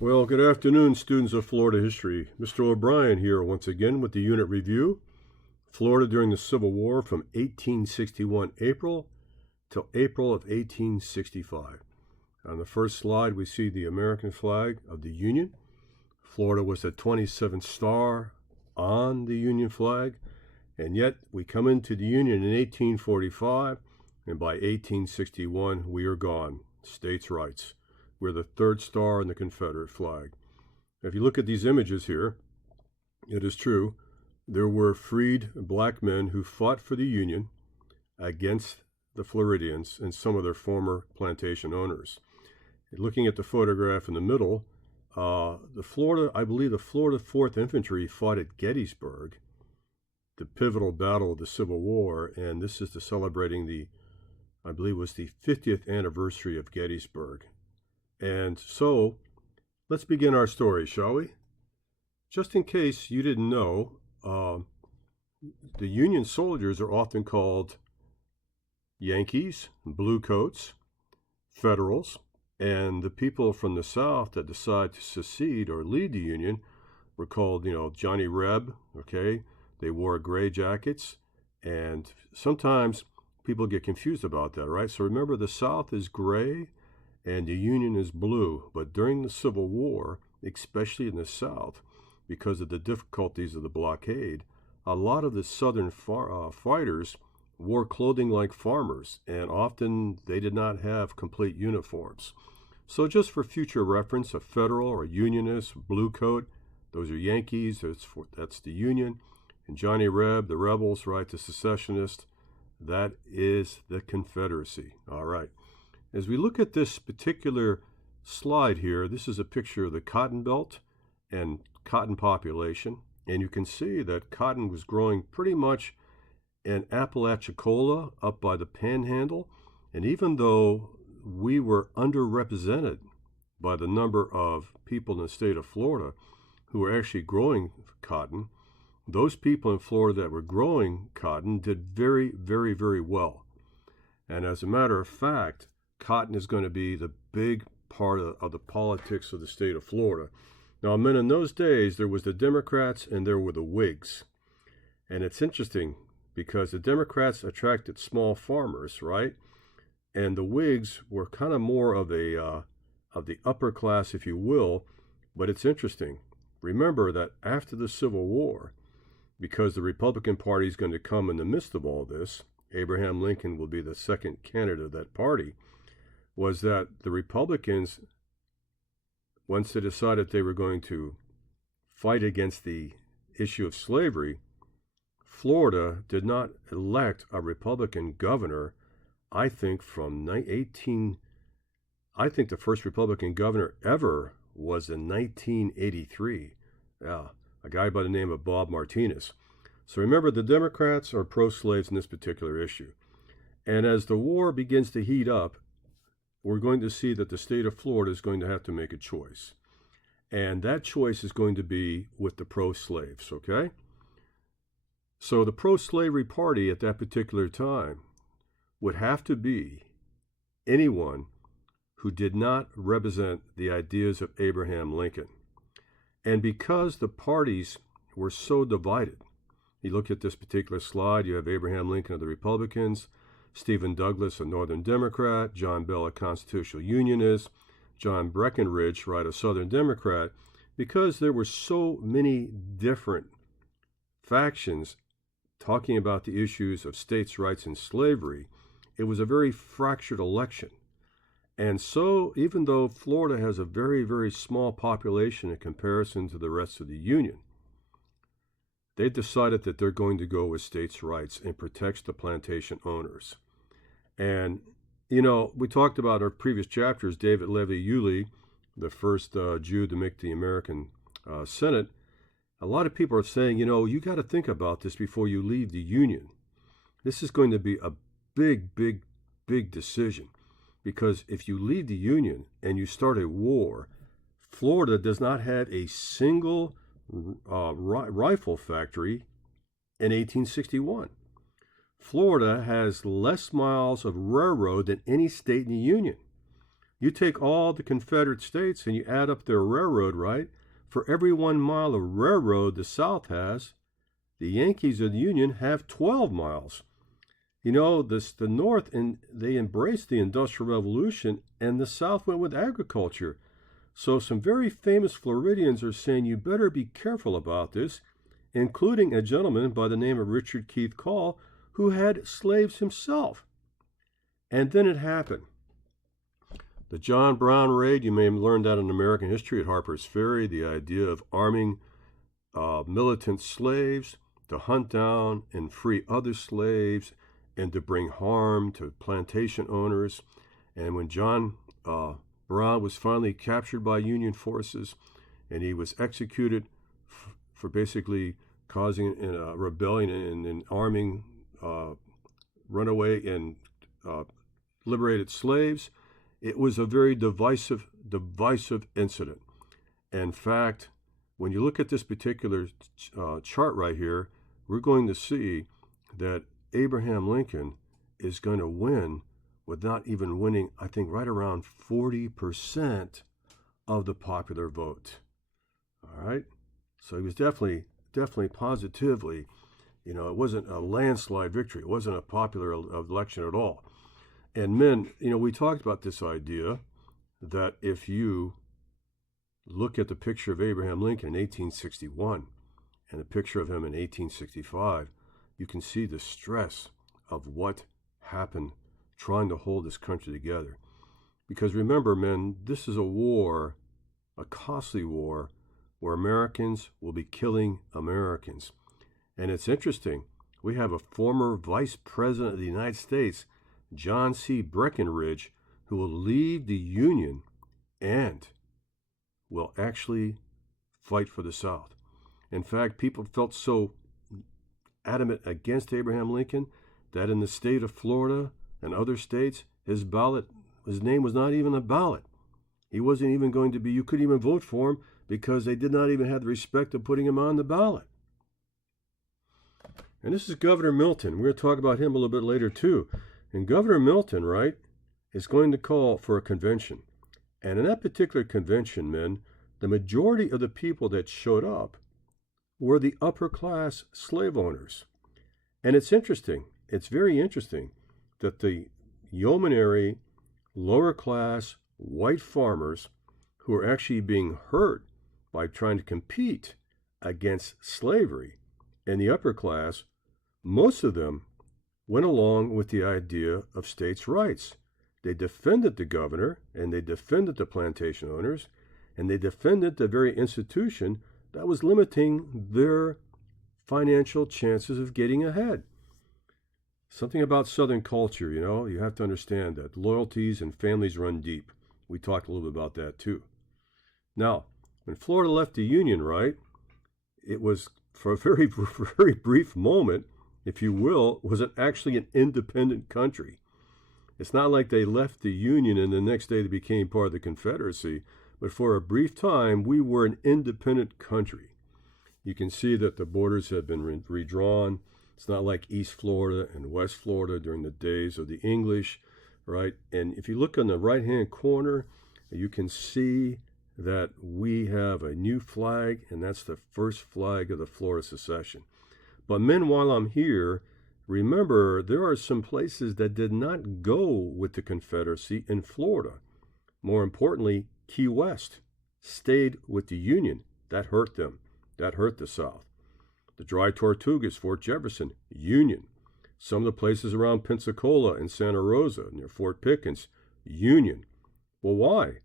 Well, good afternoon, students of Florida history. Mr. O'Brien here once again with the unit review. Florida during the Civil War from 1861 April till April of 1865. On the first slide, we see the American flag of the Union. Florida was the 27th star on the Union flag, and yet we come into the Union in 1845, and by 1861, we are gone. States' rights. We're the third star in the Confederate flag. If you look at these images here, it is true, there were freed black men who fought for the Union against the Floridians and some of their former plantation owners. Looking at the photograph in the middle, I believe the Florida 4th Infantry fought at Gettysburg, the pivotal battle of the Civil War, and this is celebrating I believe it was the 50th anniversary of Gettysburg. And so, let's begin our story, shall we? Just in case you didn't know, the Union soldiers are often called Yankees, Bluecoats, Federals, and the people from the South that decide to secede or lead the Union were called, Johnny Reb, okay? They wore gray jackets, and sometimes people get confused about that, right? So remember, the South is gray, and the Union is blue. But during the Civil War, especially in the South, because of the difficulties of the blockade, a lot of the Southern fighters wore clothing like farmers, and often they did not have complete uniforms. So just for future reference, a Federal or a Unionist, blue coat, those are Yankees, that's the Union. And Johnny Reb, the rebels, right, the secessionists, that is the Confederacy. All right. As we look at this particular slide here, this is a picture of the cotton belt and cotton population. And you can see that cotton was growing pretty much in Apalachicola up by the Panhandle. And even though we were underrepresented by the number of people in the state of Florida who were actually growing cotton, those people in Florida that were growing cotton did very, very, very well. And as a matter of fact, cotton is going to be the big part of the politics of the state of Florida. Now, men, in those days, there was the Democrats and there were the Whigs. And it's interesting because the Democrats attracted small farmers, right? And the Whigs were kind of more of the upper class, if you will. But it's interesting. Remember that after the Civil War, because the Republican Party is going to come in the midst of all this, Abraham Lincoln will be the second candidate of that party, was that the Republicans, once they decided they were going to fight against the issue of slavery, Florida did not elect a Republican governor, I think the first Republican governor ever was in 1983. Yeah, a guy by the name of Bob Martinez. So remember, the Democrats are pro-slaves in this particular issue. And as the war begins to heat up, we're going to see that the state of Florida is going to have to make a choice. And that choice is going to be with the pro-slaves, okay? So the pro-slavery party at that particular time would have to be anyone who did not represent the ideas of Abraham Lincoln. And because the parties were so divided, you look at this particular slide, you have Abraham Lincoln of the Republicans, Stephen Douglas, a Northern Democrat, John Bell, a Constitutional Unionist, John Breckinridge, right, a Southern Democrat. Because there were so many different factions talking about the issues of states' rights and slavery, it was a very fractured election. And so, even though Florida has a very, very small population in comparison to the rest of the Union, they decided that they're going to go with states' rights and protect the plantation owners. And, we talked about our previous chapters, David Levy Yulee, the first Jew to make the American Senate. A lot of people are saying, you got to think about this before you leave the Union. This is going to be a big, big, big decision. Because if you leave the Union and you start a war, Florida does not have a single rifle factory in 1861. Florida has less miles of railroad than any state in the Union. You take all the Confederate states and you add up their railroad, right? For every 1 mile of railroad the South has, the Yankees of the Union have 12 miles. You know, the North, and they embraced the Industrial Revolution, and the South went with agriculture. So some very famous Floridians are saying you better be careful about this, including a gentleman by the name of Richard Keith Call, who had slaves himself. And then it happened. The John Brown raid, you may have learned that in American history at Harper's Ferry, the idea of arming militant slaves to hunt down and free other slaves and to bring harm to plantation owners. And when John Brown was finally captured by Union forces and he was executed for basically causing a rebellion and arming runaway and liberated slaves, it was a very divisive incident. In fact, when you look at this particular chart right here, we're going to see that Abraham Lincoln is going to win without even winning, I think, right around 40% of the popular vote. All right? So he was definitely positively, it wasn't a landslide victory. It wasn't a popular election at all. And men, we talked about this idea that if you look at the picture of Abraham Lincoln in 1861 and the picture of him in 1865, you can see the stress of what happened trying to hold this country together. Because remember, men, this is a war, a costly war, where Americans will be killing Americans. And it's interesting, we have a former Vice President of the United States, John C. Breckinridge, who will leave the Union and will actually fight for the South. In fact, people felt so adamant against Abraham Lincoln that in the state of Florida and other states, his name was not even a ballot. He wasn't even going to be, you couldn't even vote for him because they did not even have the respect of putting him on the ballot. And this is Governor Milton. We're going to talk about him a little bit later too. And Governor Milton, right, is going to call for a convention. And in that particular convention, men, the majority of the people that showed up were the upper class slave owners. And it's interesting, it's very interesting that the yeomanry, lower class, white farmers who are actually being hurt by trying to compete against slavery and the upper class, most of them went along with the idea of states' rights. They defended the governor, and they defended the plantation owners, and they defended the very institution that was limiting their financial chances of getting ahead. Something about Southern culture, you have to understand that loyalties and families run deep. We talked a little bit about that too. Now, when Florida left the Union, right, it was for a very, very brief moment, if you will, was it actually an independent country. It's not like they left the Union and the next day they became part of the Confederacy, but for a brief time, we were an independent country. You can see that the borders have been redrawn. It's not like East Florida and West Florida during the days of the English, right? And if you look on the right-hand corner, you can see that we have a new flag, and that's the first flag of the Florida secession. But men, while I'm here, remember there are some places that did not go with the Confederacy in Florida. More importantly, Key West stayed with the Union. That hurt them. That hurt the South. The Dry Tortugas, Fort Jefferson, Union. Some of the places around Pensacola and Santa Rosa near Fort Pickens, Union. Well, why?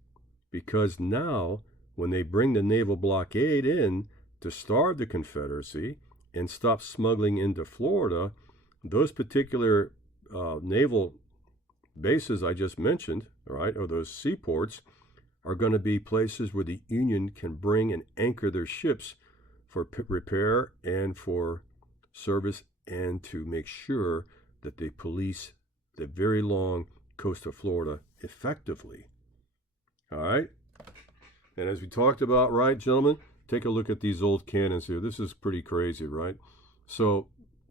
Because now, when they bring the naval blockade in to starve the Confederacy and stop smuggling into Florida, those particular naval bases I just mentioned, all right, or those seaports, are going to be places where the Union can bring and anchor their ships for repair and for service and to make sure that they police the very long coast of Florida effectively. All right? And as we talked about, right, gentlemen, take a look at these old cannons here. This is pretty crazy, right? So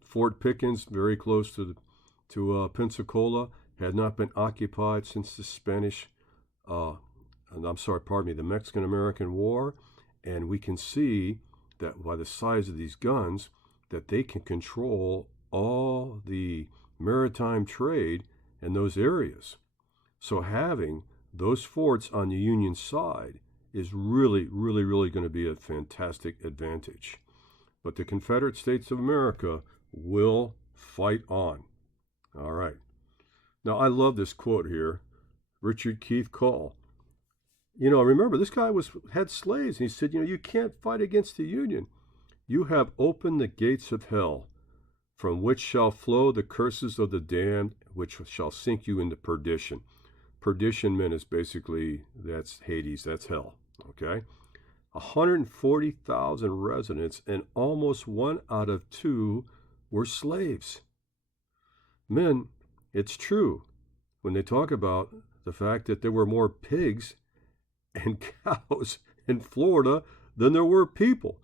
Fort Pickens, very close to Pensacola, had not been occupied since the Spanish the Mexican-American War, and we can see that by the size of these guns that they can control all the maritime trade in those areas. So having those forts on the Union side is really, really, really going to be a fantastic advantage. But the Confederate States of America will fight on. All right. Now, I love this quote here. Richard Keith Cole. Remember, this guy had slaves, and he said, you can't fight against the Union. You have opened the gates of hell, from which shall flow the curses of the damned, which shall sink you into perdition. Perdition meant is basically, that's Hades, that's hell, okay? 140,000 residents, and almost 1 out of 2 were slaves. Men, it's true when they talk about the fact that there were more pigs and cows in Florida than there were people.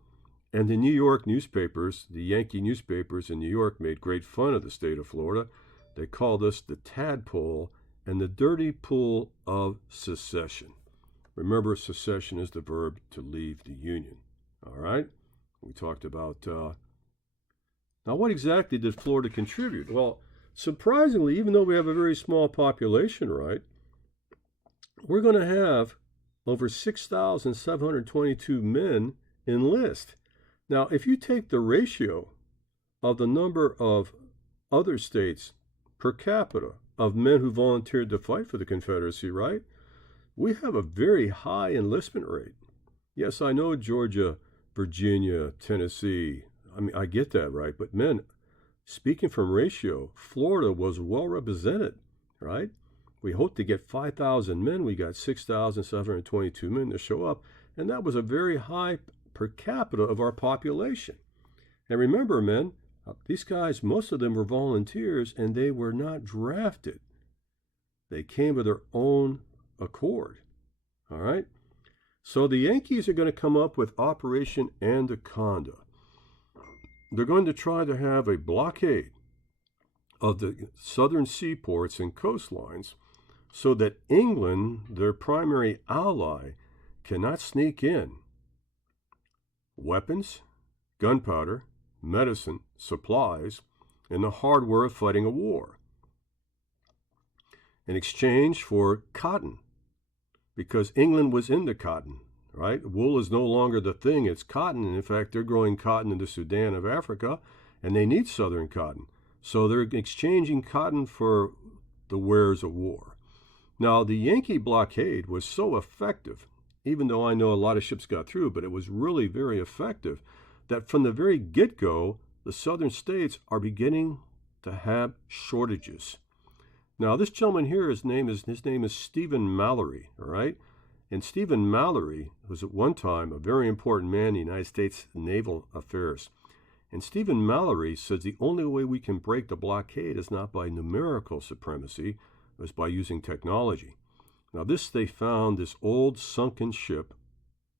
And the New York newspapers, the Yankee newspapers in New York, made great fun of the state of Florida. They called us the tadpole and the dirty pool of secession. Remember, secession is the verb to leave the Union. All right? We talked about... Now, what exactly did Florida contribute? Well, surprisingly, even though we have a very small population, right, we're going to have over 6,722 men enlist. Now, if you take the ratio of the number of other states per capita of men who volunteered to fight for the Confederacy, right, we have a very high enlistment rate. Yes, I know Georgia, Virginia, Tennessee, I get that, right? But men, speaking from ratio, Florida was well represented, right? We hoped to get 5,000 men. We got 6,722 men to show up. And that was a very high per capita of our population. And remember, men, these guys, most of them were volunteers, and they were not drafted. They came of their own accord. All right? So the Yankees are going to come up with Operation Anaconda. They're going to try to have a blockade of the southern seaports and coastlines so that England, their primary ally, cannot sneak in weapons, gunpowder, medicine, supplies, and the hardware of fighting a war in exchange for cotton, because England was into cotton, right? Wool is no longer the thing, it's cotton. And in fact, they're growing cotton in the Sudan of Africa, and they need southern cotton. So they're exchanging cotton for the wares of war. Now, the Yankee blockade was so effective, even though I know a lot of ships got through, but it was really very effective, that from the very get-go, the southern states are beginning to have shortages. Now, this gentleman here, his name is Stephen Mallory, all right? And Stephen Mallory was at one time a very important man in the United States naval affairs. And Stephen Mallory says the only way we can break the blockade is not by numerical supremacy, it's by using technology. Now, they found this old sunken ship,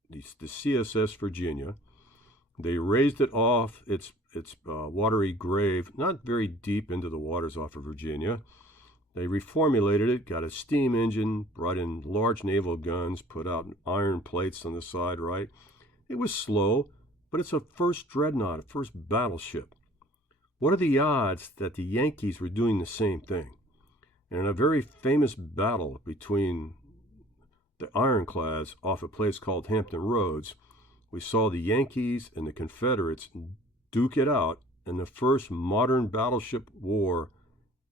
the CSS Virginia. They raised it off its watery grave, not very deep into the waters off of Virginia. They reformulated it, got a steam engine, brought in large naval guns, put out iron plates on the side, right? It was slow, but it's a first dreadnought, a first battleship. What are the odds that the Yankees were doing the same thing? And in a very famous battle between the ironclads off a place called Hampton Roads, we saw the Yankees and the Confederates duke it out in the first modern battleship war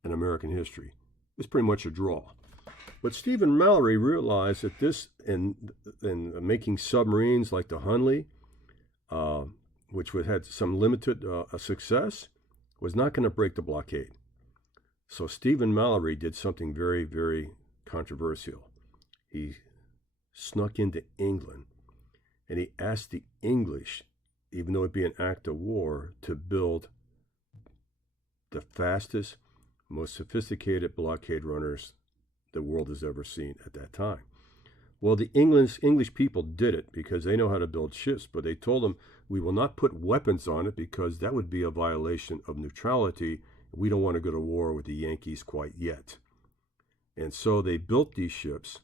in American history. It was pretty much a draw. But Stephen Mallory realized that this, in making submarines like the Hunley, which had some limited success, was not going to break the blockade. So Stephen Mallory did something very, very controversial. He snuck into England, and he asked the English, even though it'd be an act of war, to build the fastest, most sophisticated blockade runners the world has ever seen at that time. Well, the English people did it because they know how to build ships, but they told them, we will not put weapons on it because that would be a violation of neutrality. We don't want to go to war with the Yankees quite yet. And so they built these ships,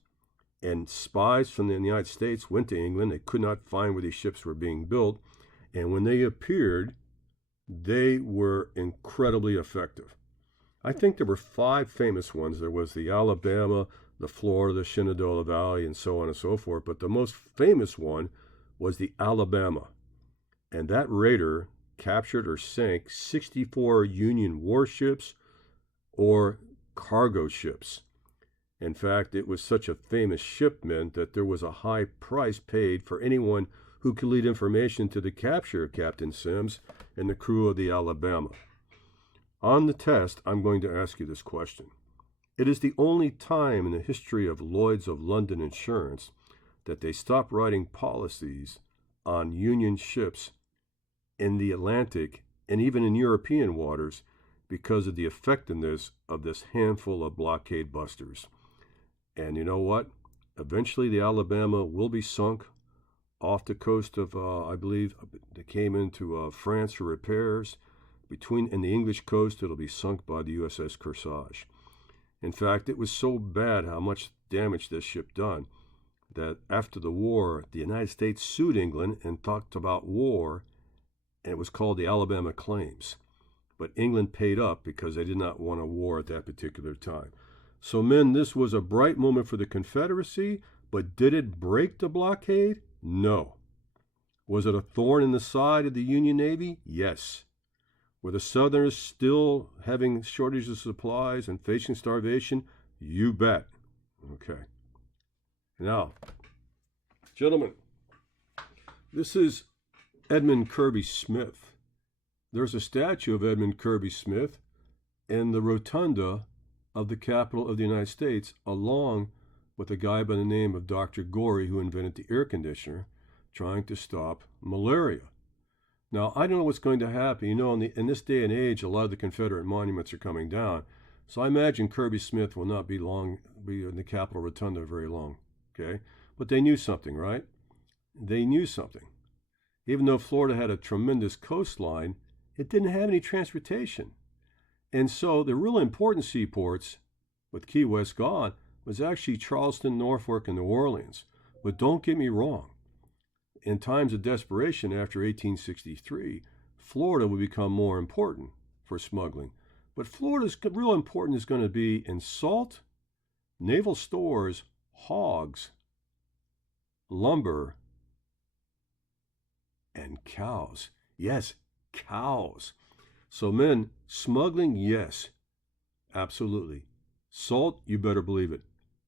And spies from the United States went to England. They could not find where these ships were being built. And when they appeared, they were incredibly effective. I think there were 5 famous ones. There was the Alabama, the Florida, the Shenandoah Valley, and so on and so forth. But the most famous one was the Alabama. And that raider captured or sank 64 Union warships or cargo ships. In fact, it was such a famous shipment that there was a high price paid for anyone who could lead information to the capture of Captain Sims and the crew of the Alabama. On the test, I'm going to ask you this question. It is the only time in the history of Lloyd's of London Insurance that they stopped writing policies on Union ships in the Atlantic and even in European waters because of the effectiveness of this handful of blockade busters. And you know what? Eventually the Alabama will be sunk off the coast of, I believe, they came into France for repairs. In the English coast, it'll be sunk by the USS Kearsarge. In fact, it was so bad how much damage this ship done that after the war, the United States sued England and talked about war, and it was called the Alabama Claims. But England paid up because they did not want a war at that particular time. So, men, this was a bright moment for the Confederacy, but did it break the blockade? No. Was it a thorn in the side of the Union Navy? Yes. Were the Southerners still having shortages of supplies and facing starvation? You bet. Okay. Now, gentlemen, this is Edmund Kirby Smith. There's a statue of Edmund Kirby Smith in the rotunda of the Capitol of the United States, along with a guy by the name of Dr. Gorey, who invented the air conditioner, trying to stop malaria. Now, I don't know what's going to happen. You know, in this day and age, a lot of the Confederate monuments are coming down. So I imagine Kirby Smith will not be in the Capitol Rotunda very long, okay? But they knew something, right? They knew something. Even though Florida had a tremendous coastline, it didn't have any transportation. And so the really important seaports, with Key West gone, was actually Charleston, Norfolk, and New Orleans. But don't get me wrong. In times of desperation after 1863, Florida would become more important for smuggling. But Florida's real important is going to be in salt, naval stores, hogs, lumber, and cows. Yes, cows. So, men, smuggling, yes, absolutely. Salt, you better believe it.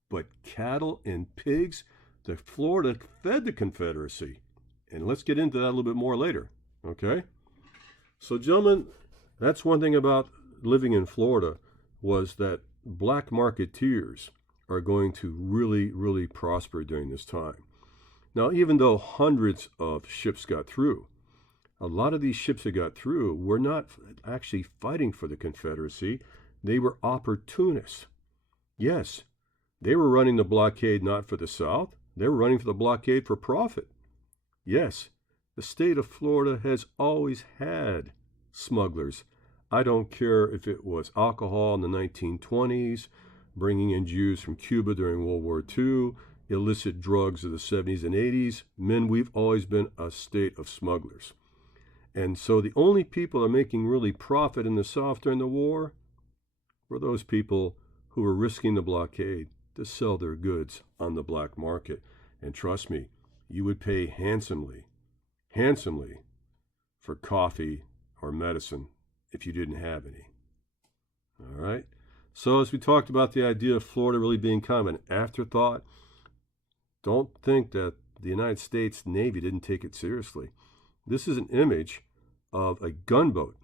But cattle and pigs, the Florida fed the Confederacy. And let's get into that a little bit more later, okay? So, gentlemen, that's one thing about living in Florida, was that black marketeers are going to really, really prosper during this time. Now, even though hundreds of ships got through, a lot of these ships that got through were not actually fighting for the Confederacy. They were opportunists. Yes, they were running the blockade not for the South. They were running for the blockade for profit. Yes, the state of Florida has always had smugglers. I don't care if it was alcohol in the 1920s, bringing in Jews from Cuba during World War II, illicit drugs of the 70s and 80s. Men, we've always been a state of smugglers. And so the only people that are making really profit in the South during the war were those people who were risking the blockade to sell their goods on the black market. And trust me, you would pay handsomely for coffee or medicine if you didn't have any. All right? So as we talked about the idea of Florida really being kind of an afterthought, don't think that the United States Navy didn't take it seriously. This is an image of a gunboat.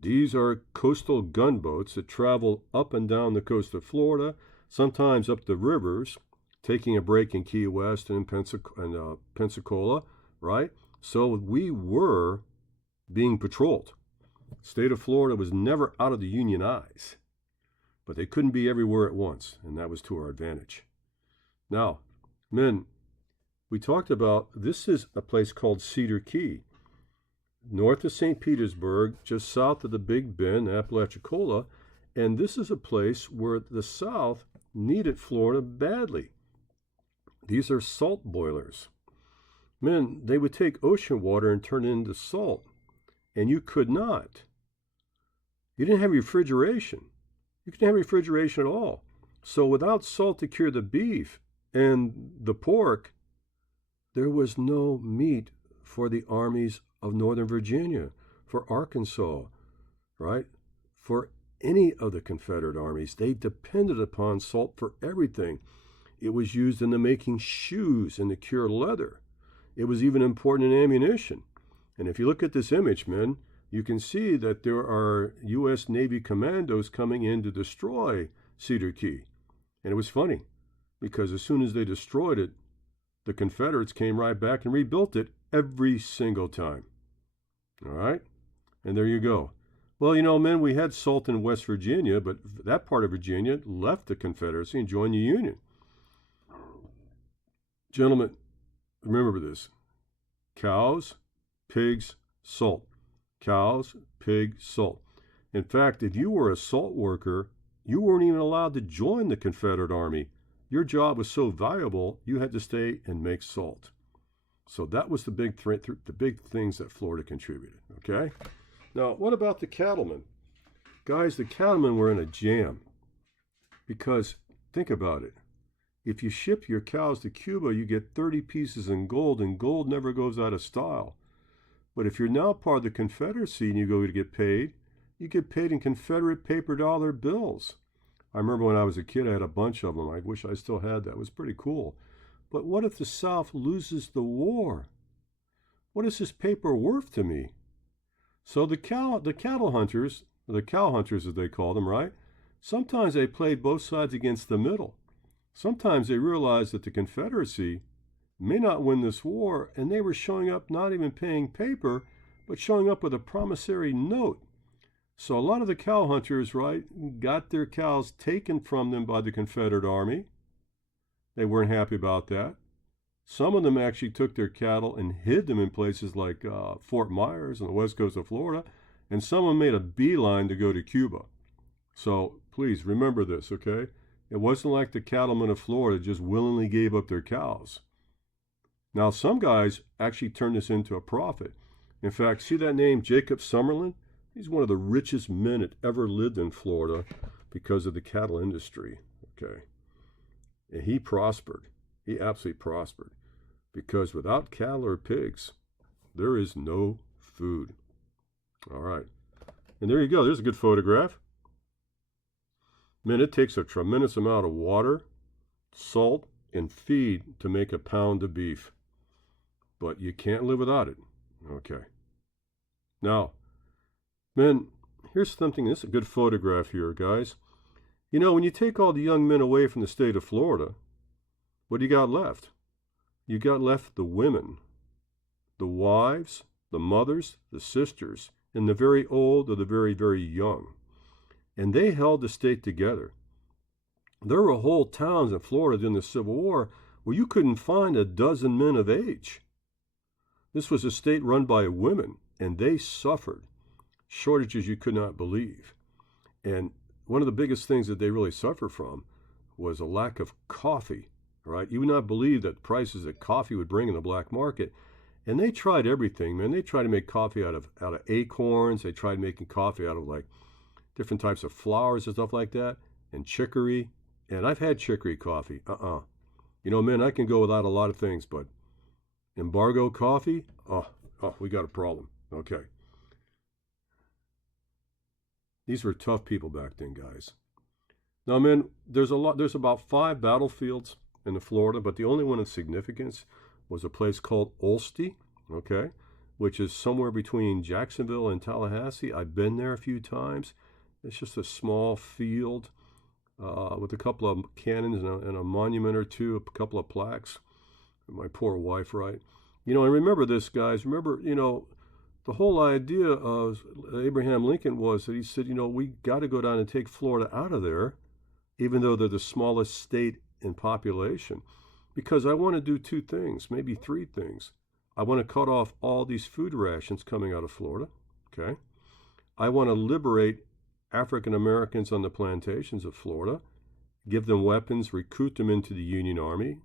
These are coastal gunboats that travel up and down the coast of Florida, sometimes up the rivers, taking a break in Key West and Pensacola, right? So we were being patrolled. The state of Florida was never out of the Union eyes, but they couldn't be everywhere at once, and that was to our advantage. Now, men, we talked about, this is a place called Cedar Key, north of St. Petersburg, just south of the Big Bend, Apalachicola, and this is a place where the South needed Florida badly. These are salt boilers. Men, they would take ocean water and turn it into salt, and you could not. You didn't have refrigeration. You couldn't have refrigeration at all. So without salt to cure the beef and the pork, there was no meat for the armies of Northern Virginia, for Arkansas, right? For any of the Confederate armies. They depended upon salt for everything. It was used in the making shoes and to cure leather. It was even important in ammunition. And if you look at this image, men, you can see that there are U.S. Navy commandos coming in to destroy Cedar Key. And it was funny, because as soon as they destroyed it, the Confederates came right back and rebuilt it every single time. All right? And there you go. Well, you know, men, we had salt in West Virginia, but that part of Virginia left the Confederacy and joined the Union. Gentlemen, remember this. Cows, pigs, salt. Cows, pig, salt. In fact, if you were a salt worker, you weren't even allowed to join the Confederate Army. Your job was so valuable, you had to stay and make salt. So that was the big things that Florida contributed, okay? Now, what about the cattlemen? Guys, the cattlemen were in a jam. Because, think about it. If you ship your cows to Cuba, you get 30 pieces in gold, and gold never goes out of style. But if you're now part of the Confederacy and you go to get paid, you get paid in Confederate paper dollar bills. I remember when I was a kid, I had a bunch of them. I wish I still had that. It was pretty cool. But what if the South loses the war? What is this paper worth to me? So the cattle hunters, or the cow hunters as they call them, right? Sometimes they played both sides against the middle. Sometimes they realized that the Confederacy may not win this war, and they were showing up not even paying paper, but showing up with a promissory note. So a lot of the cow hunters, right, got their cows taken from them by the Confederate Army. They weren't happy about that. Some of them actually took their cattle and hid them in places like Fort Myers on the west coast of Florida, and some of them made a beeline to go to Cuba. So please remember this, okay? It wasn't like the cattlemen of Florida just willingly gave up their cows. Now, some guys actually turned this into a profit. In fact, see that name, Jacob Summerlin? He's one of the richest men that ever lived in Florida because of the cattle industry, okay? And he prospered. He absolutely prospered. Because without cattle or pigs, there is no food. All right. And there you go. There's a good photograph. Man, it takes a tremendous amount of water, salt, and feed to make a pound of beef. But you can't live without it. Okay. Now, men, here's something. This is a good photograph here, guys. You know, when you take all the young men away from the state of Florida, what do you got left? You got left the women, the wives, the mothers, the sisters, and the very old or the very, very young. And they held the state together. There were whole towns in Florida during the Civil War where you couldn't find a dozen men of age. This was a state run by women, and they suffered shortages you could not believe. And one of the biggest things that they really suffered from was a lack of coffee, right? You would not believe that prices that coffee would bring in the black market. And they tried everything, man. They tried to make coffee out of acorns. They tried making coffee out of like different types of flowers and stuff like that, and chicory. And I've had chicory coffee. You know, man, I can go without a lot of things, but embargo coffee? We got a problem. Okay. These were tough people back then, guys. Now, man, there's about 5 battlefields in Florida, but the only one of significance was a place called Olstee, okay, which is somewhere between Jacksonville and Tallahassee. I've been there a few times. It's just a small field with a couple of cannons and a monument or two, a couple of plaques. My poor wife, right? You know, and remember this, guys. Remember, you know, the whole idea of Abraham Lincoln was that he said, you know, we got to go down and take Florida out of there, even though they're the smallest state in population, because I want to do 2 things, maybe 3 things. I want to cut off all these food rations coming out of Florida, okay? I want to liberate African Americans on the plantations of Florida, give them weapons, recruit them into the Union Army,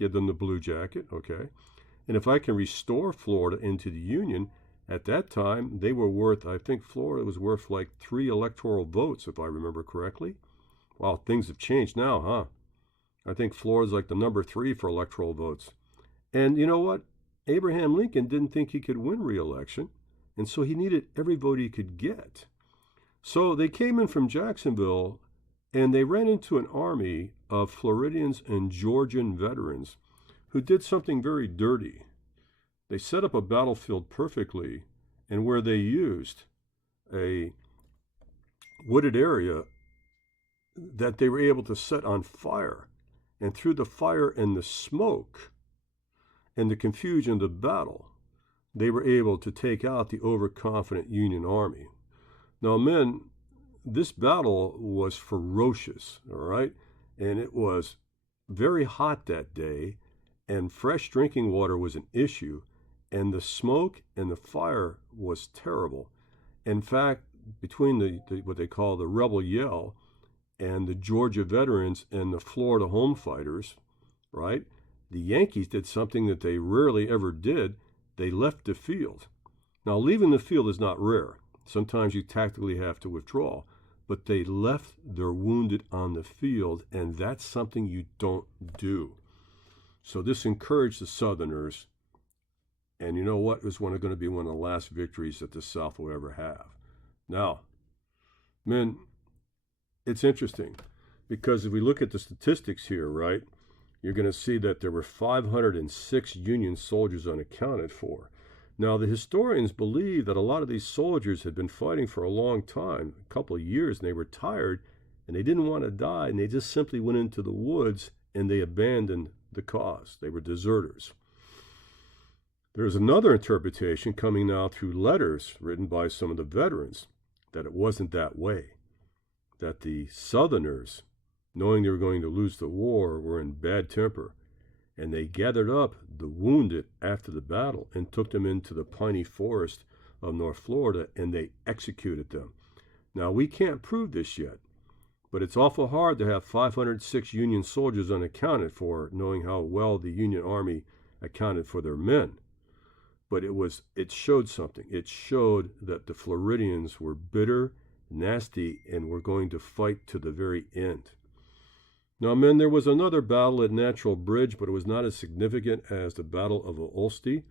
give them the blue jacket, okay? And if I can restore Florida into the Union, at that time, they were worth, I think Florida was worth like 3 electoral votes, if I remember correctly. Wow, things have changed now, huh? I think Florida's like the number 3 for electoral votes. And you know what? Abraham Lincoln didn't think he could win re-election, and so he needed every vote he could get. So they came in from Jacksonville, and they ran into an army of Floridians and Georgian veterans who did something very dirty. They set up a battlefield perfectly, and where they used a wooded area that they were able to set on fire. And through the fire and the smoke and the confusion of the battle, they were able to take out the overconfident Union Army. Now, men, this battle was ferocious, all right? And it was very hot that day, and fresh drinking water was an issue, and the smoke and the fire was terrible. In fact, between the what they call the rebel yell and the Georgia veterans and the Florida home fighters, right, the Yankees did something that they rarely ever did. They left the field. Now, leaving the field is not rare. Sometimes you tactically have to withdraw, but they left their wounded on the field, and that's something you don't do. So this encouraged the Southerners, and you know what? It was going to be one of the last victories that the South will ever have. Now, men, it's interesting because if we look at the statistics here, right, you're going to see that there were 506 Union soldiers unaccounted for. Now, the historians believe that a lot of these soldiers had been fighting for a long time, a couple of years, and they were tired, and they didn't want to die, and they just simply went into the woods, and they abandoned the cause. They were deserters. There's another interpretation coming now through letters written by some of the veterans that it wasn't that way, that the Southerners, knowing they were going to lose the war, were in bad temper, and they gathered up the wounded after the battle and took them into the piney forest of North Florida, and they executed them. Now, we can't prove this yet, but it's awful hard to have 506 Union soldiers unaccounted for, knowing how well the Union Army accounted for their men. But it showed something. It showed that the Floridians were bitter, nasty, and were going to fight to the very end. Now, men, there was another battle at Natural Bridge, but it was not as significant as the Battle of Olstee.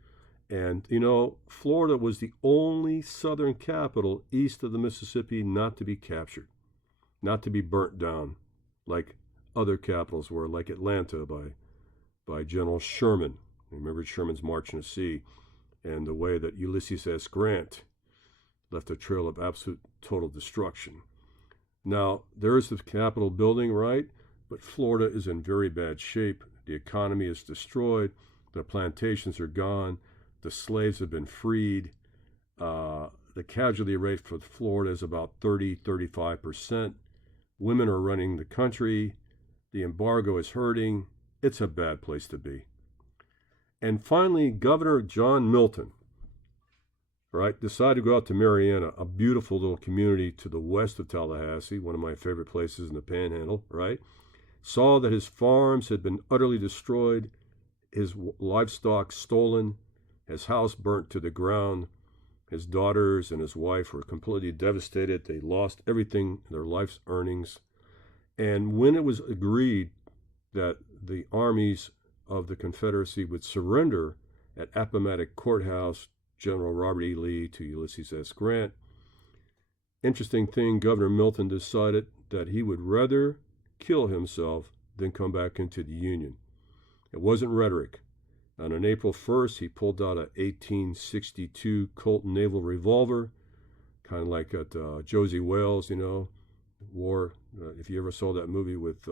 And, you know, Florida was the only southern capital east of the Mississippi not to be captured, not to be burnt down like other capitals were, like Atlanta by General Sherman. Remember Sherman's March in the Sea, and the way that Ulysses S. Grant left a trail of absolute total destruction. Now, there is the Capitol building, right? But Florida is in very bad shape. The economy is destroyed. The plantations are gone. The slaves have been freed. The casualty rate for Florida is about 35%. Women are running the country. The embargo is hurting. It's a bad place to be. And finally, Governor John Milton, right, decided to go out to Marianna, a beautiful little community to the west of Tallahassee, one of my favorite places in the Panhandle, right? Saw that his farms had been utterly destroyed, his livestock stolen, his house burnt to the ground. His daughters and his wife were completely devastated. They lost everything, their life's earnings. And when it was agreed that the armies of the Confederacy would surrender at Appomattox Courthouse, General Robert E. Lee to Ulysses S. Grant, interesting thing, Governor Milton decided that he would rather kill himself than come back into the Union. It wasn't rhetoric. And on April 1st, he pulled out an 1862 Colt naval revolver, kind of like at Josie Wales, you know, war. If you ever saw that movie with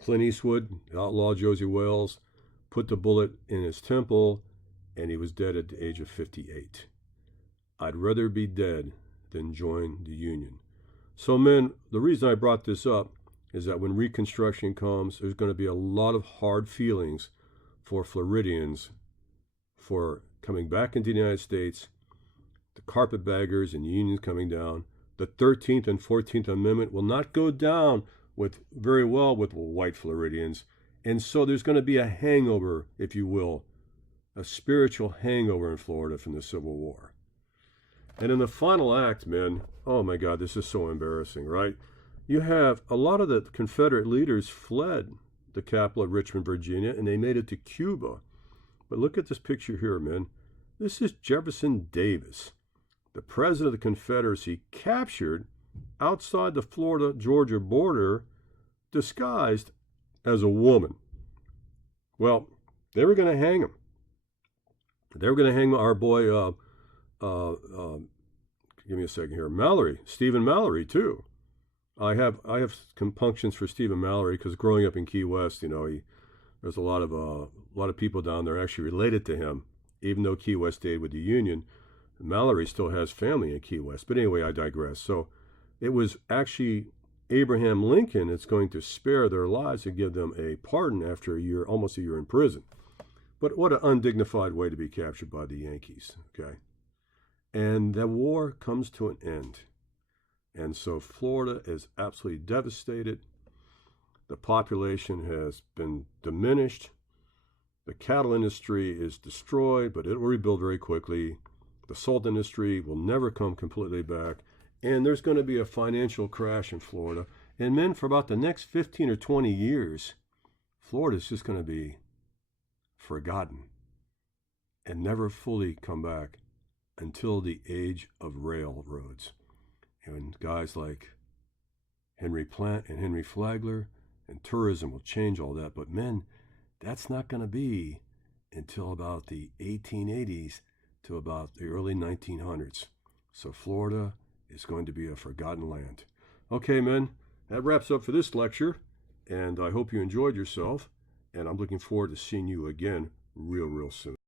Clint Eastwood, outlaw Josie Wales, put the bullet in his temple, and he was dead at the age of 58. I'd rather be dead than join the Union. So, men, the reason I brought this up is that when Reconstruction comes, there's going to be a lot of hard feelings for Floridians for coming back into the United States, the carpetbaggers and unions coming down. The 13th and 14th Amendment will not go down very well with white Floridians. And so there's going to be a hangover, if you will, a spiritual hangover in Florida from the Civil War. And in the final act, men, oh my God, this is so embarrassing, right? You have a lot of the Confederate leaders fled the capital of Richmond, Virginia, and they made it to Cuba. But look at this picture here, men. This is Jefferson Davis, the president of the Confederacy, captured outside the Florida-Georgia border, disguised as a woman. Well, they were going to hang him. They were going to hang our boy, give me a second here, Mallory, Stephen Mallory, too. I have compunctions for Stephen Mallory because growing up in Key West, you know, there's a lot of people down there actually related to him. Even though Key West stayed with the Union, Mallory still has family in Key West. But anyway, I digress. So it was actually Abraham Lincoln that's going to spare their lives and give them a pardon after a year, almost a year in prison. But what an undignified way to be captured by the Yankees, okay? And the war comes to an end. And so Florida is absolutely devastated. The population has been diminished. The cattle industry is destroyed, but it will rebuild very quickly. The salt industry will never come completely back. And there's going to be a financial crash in Florida. And then for about the next 15 or 20 years, Florida is just going to be forgotten and never fully come back until the age of railroads. And guys like Henry Plant and Henry Flagler and tourism will change all that. But men, that's not going to be until about the 1880s to about the early 1900s. So Florida is going to be a forgotten land. Okay, men, that wraps up for this lecture. And I hope you enjoyed yourself. And I'm looking forward to seeing you again real soon.